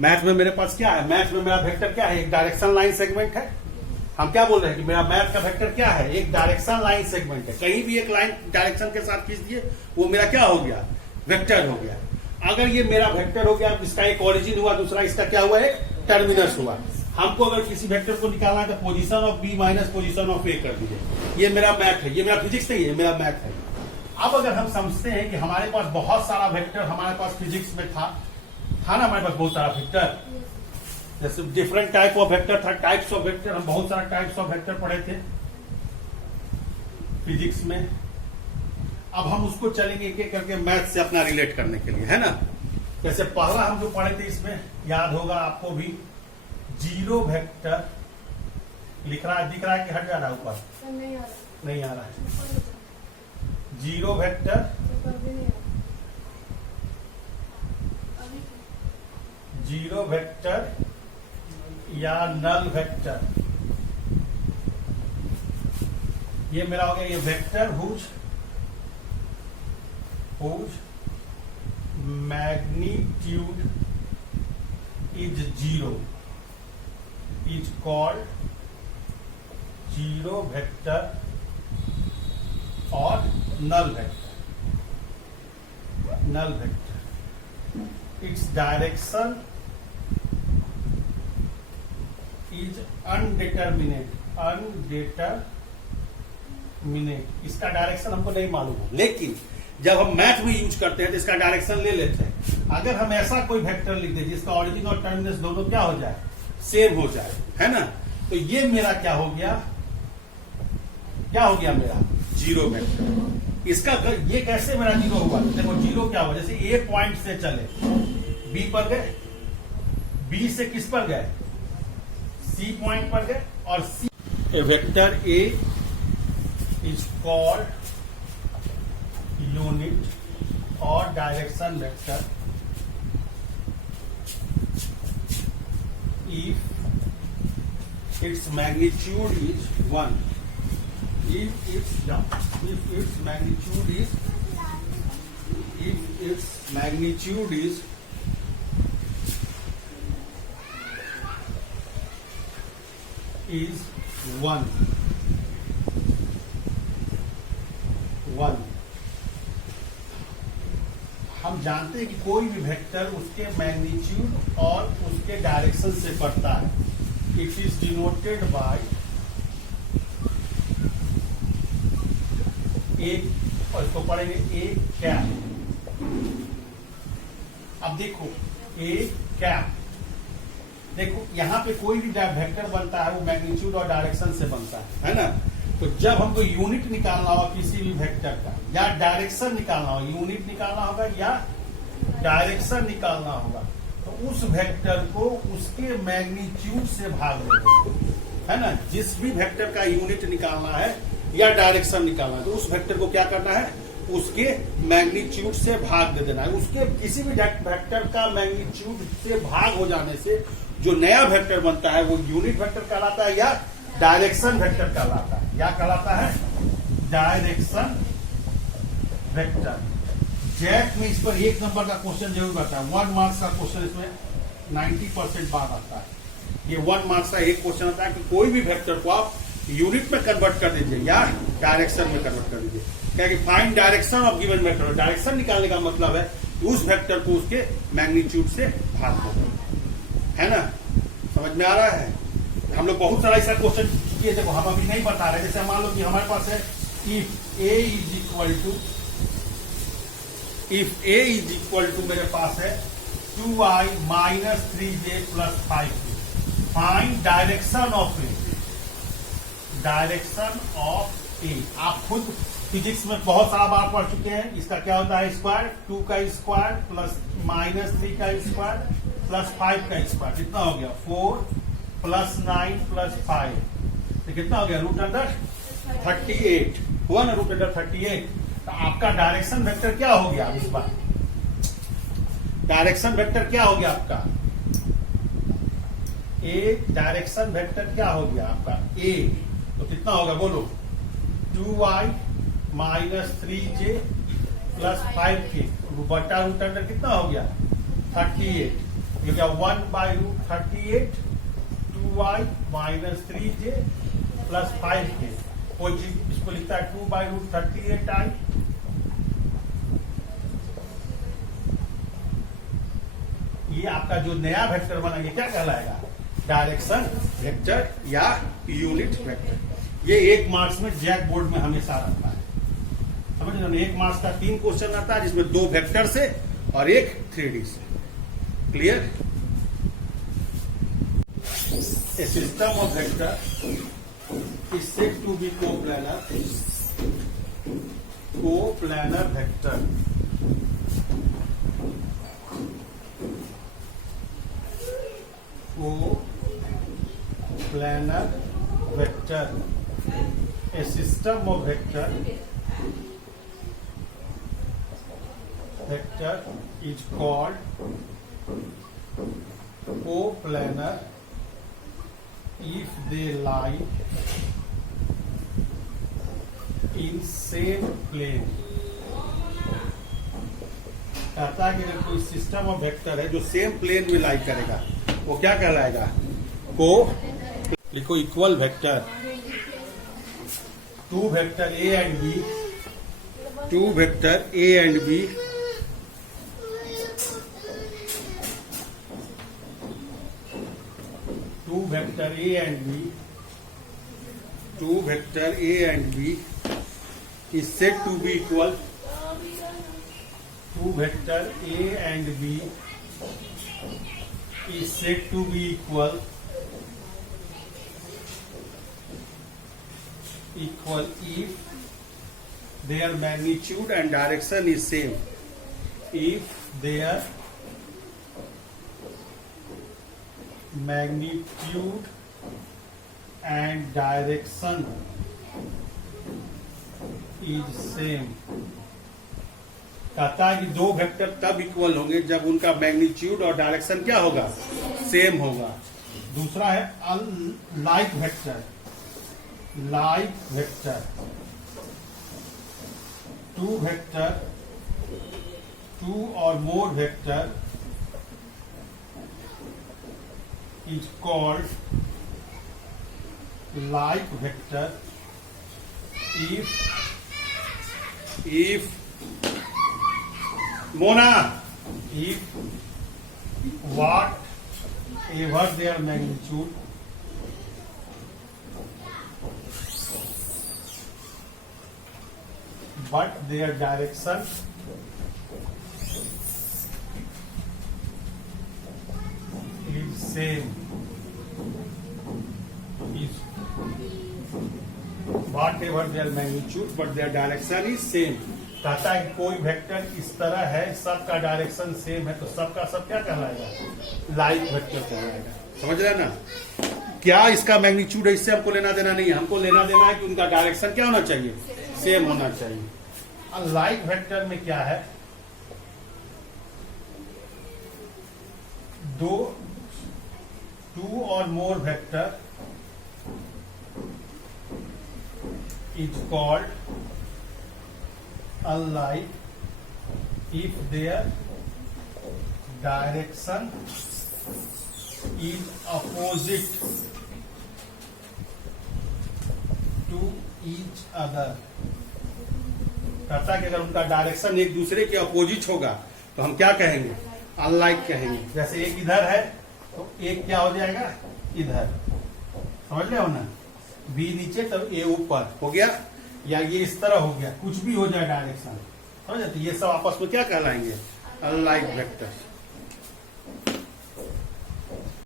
Math में मेरे पास क्या है, मैथ में मेरा वेक्टर क्या है, एक डायरेक्शन लाइन सेगमेंट है। हम क्या बोल रहे हैं कि मेरा मैथ का वेक्टर क्या है, एक डायरेक्शन लाइन सेगमेंट है। कहीं भी एक लाइन डायरेक्शन के साथ खींच दिए वो मेरा क्या हो गया, वेक्टर हो गया। अगर ये मेरा वेक्टर हो गया, इसका एक ओरिजिन हुआ, दूसरा इसका क्या हुआ, एक टर्मिनस हुआ। हमको अगर किसी वेक्टर को निकालना है तो position of b minus position of a कर दीजिए। ये मेरा मैथ है, ये मेरा फिजिक्स नहीं है, मेरा मैथ है। अब अगर हम समझते हैं कि हमारे पास बहुत सारा वेक्टर हमारे पास फिजिक्स में था ना, हमारे पास बहुत सारा वेक्टर, जैसे डिफरेंट टाइप ऑफ वेक्टर था, टाइप्स ऑफ वेक्टर, हम बहुत सारा टाइप्स ऑफ वेक्टर पढ़े थे फिजिक्स में। अब हम उसको चलेंगे एक एक करके मैथ से अपना रिलेट करने के लिए, है ना। जैसे पहला हम जो पढ़े थे इसमें याद होगा आपको भी, जीरो वेक्टर लिख रहा है, दिख रहा है कि हट जा रहा है ऊपर, नहीं आ रहा है। जीरो वेक्टर, जीरो वेक्टर या नल वेक्टर, ये मेरा हो गया ये vector whose magnitude is zero is called zero vector और null vector. Null vector, its direction is indeterminate, इसका डायरेक्शन हमको नहीं मालूम है, लेकिन जब हम मैथ में यूज करते हैं तो इसका डायरेक्शन ले लेते हैं। अगर हम ऐसा कोई वेक्टर लिख दे जिसका ओरिजिन और टर्मिनस दोनों क्या हो जाए, सेम हो जाए, है ना, तो ये मेरा क्या हो गया, मेरा जीरो वेक्टर। इसका ये कैसे मेरा जीरो हुआ, देखो जीरो क्या हुआ, जैसे ए पॉइंट से चले बी पर गए, बी से किस पर गए, सी पॉइंट पर गए, और see a vector a is called unit और direction vector if its magnitude is 1, if its magnitude is 1, हम जानते हैं कि कोई भी वेक्टर उसके मैग्नीट्यूड और उसके डायरेक्शन से बढ़ता है। इट इज डिनोटेड बाय एक, और इसको पढ़ेंगे ए कैप। अब देखो ए कैप, देखो यहां पे कोई भी वेक्टर बनता है वो मैग्नीट्यूड और डायरेक्शन से बनता है ना। तो जब हमको यूनिट निकालना होगा किसी भी वेक्टर का या डायरेक्शन निकालना होगा, यूनिट निकालना होगा या डायरेक्शन निकालना होगा, तो उस वेक्टर को उसके मैग्नीट्यूड से भाग देंगे, है ना। जिस भी वेक्टर का यूनिट निकालना है या डायरेक्शन निकालना है तो उस वेक्टर को क्या करना है, उसके मैग्नीट्यूड से भाग दे देना है। उसके किसी भी वेक्टर का मैग्नीट्यूड से भाग हो जाने से जो नया वेक्टर बनता है वो यूनिट वेक्टर कहलाता है या डायरेक्शन वेक्टर कहलाता है। क्या कहलाता है, डायरेक्शन वेक्टर। जैक में इस पर 1 नंबर का क्वेश्चन जरूर आता है, 1 मार्क्स का क्वेश्चन इसमें 90% बार आता है। ये 1 मार्क्स का एक क्वेश्चन आता है कि कोई भी वेक्टर को आप यूनिट में कन्वर्ट कर दीजिए या डायरेक्शन में कन्वर्ट कर दीजिए। क्या कि find direction of given vector, direction निकालने का मतलब है उस वेक्टर को उसके मैग्नीट्यूड से भाग दो, है ना। समझ में आ रहा है। हम लोग बहुत सारा ऐसा क्वेश्चन किए, देखो हम अभी नहीं बता रहे। जैसे मान लो कि हमारे पास है if a is equal to मेरे पास है 2i minus 3j plus 5k, find direction of a, direction of a. आप खुद फिजिक्स में बहुत सारा बार पढ़ चुके हैं। इसका क्या होता है, स्क्वायर, 2 का स्क्वायर प्लस माइनस 3 का स्क्वायर प्लस 5 का स्क्वायर, कितना हो गया 4 प्लस 9 प्लस 5, तो कितना हो गया √38 हुआ ना, √38। तो आपका डायरेक्शन वेक्टर क्या हो गया, इस बार डायरेक्शन वेक्टर क्या हो गया आपका, ए डायरेक्शन वेक्टर क्या हो गया आपका ए, तो कितना होगा बोलो, 2i minus 3j plus 5k बटा √, कितना हो गया 38। ये क्या 1/√38 2y minus 3j plus 5k, कोई चीज इसको लिखता है 2/√38i। ये आपका जो नया वेक्टर बना ये क्या कहलाएगा, डायरेक्शन वेक्टर या यूनिट वेक्टर। ये 1 मार्क्स में जैक बोर्ड में हमेशा रहता है, समझ रहे हो। 1 मार्क्स का 3 क्वेश्चन आता है जिसमें 2 वेक्टर से और 1 3D से। Clear. A system of vector is said to be coplanar vector. Coplanar vector. A system of vector is called coplanar if they lie in same plane। कहता है कि अगर कोई सिस्टम ऑफ वेक्टर है जो सेम प्लेन में लाई करेगा वो क्या कहलाएगा, को लिखो equal vector, 2 vector A and B, 2 vector A and B vector A and B, 2 vector A and B is said to be equal, 2 vector A and B is said to be equal if their magnitude and direction is same, if their magnitude and direction is same। कहता है कि 2 vector तब equal होंगे जब उनका magnitude और direction क्या होगा, सेम होगा। दूसरा है like vector, like vector, 2 vector, 2 और मोर vector is called like vector if Mona, if whatever their magnitude but their direction is same, is whatever their magnitude but their direction is same। कहता है कि कोई vector इस तरह है सबका direction same है तो सबका सब क्या कहलाएगा, लाइक वेक्टर कहलाएगा। समझ रहे ना। क्या इसका मैग्नीट्यूड है इससे हमको लेना देना नहीं है, हमको लेना देना है कि उनका डायरेक्शन क्या होना चाहिए, सेम होना चाहिए। लाइक वेक्टर में क्या है, 2 or more vector is called alike if their direction is opposite to each other। कहता है कि अगर उनका डायरेक्शन एक दूसरे के अपोजिट होगा तो हम क्या कहेंगे, अनलाइक कहेंगे। जैसे एक इधर है तो एक क्या हो जाएगा इधर, समझ रहे हो ना। बी नीचे तो ए ऊपर हो गया, या ये इस तरह हो गया, कुछ भी हो जाए डायरेक्शन, समझ। ये सब आपस में क्या कहलाएंगे, अनलाइक वेक्टर।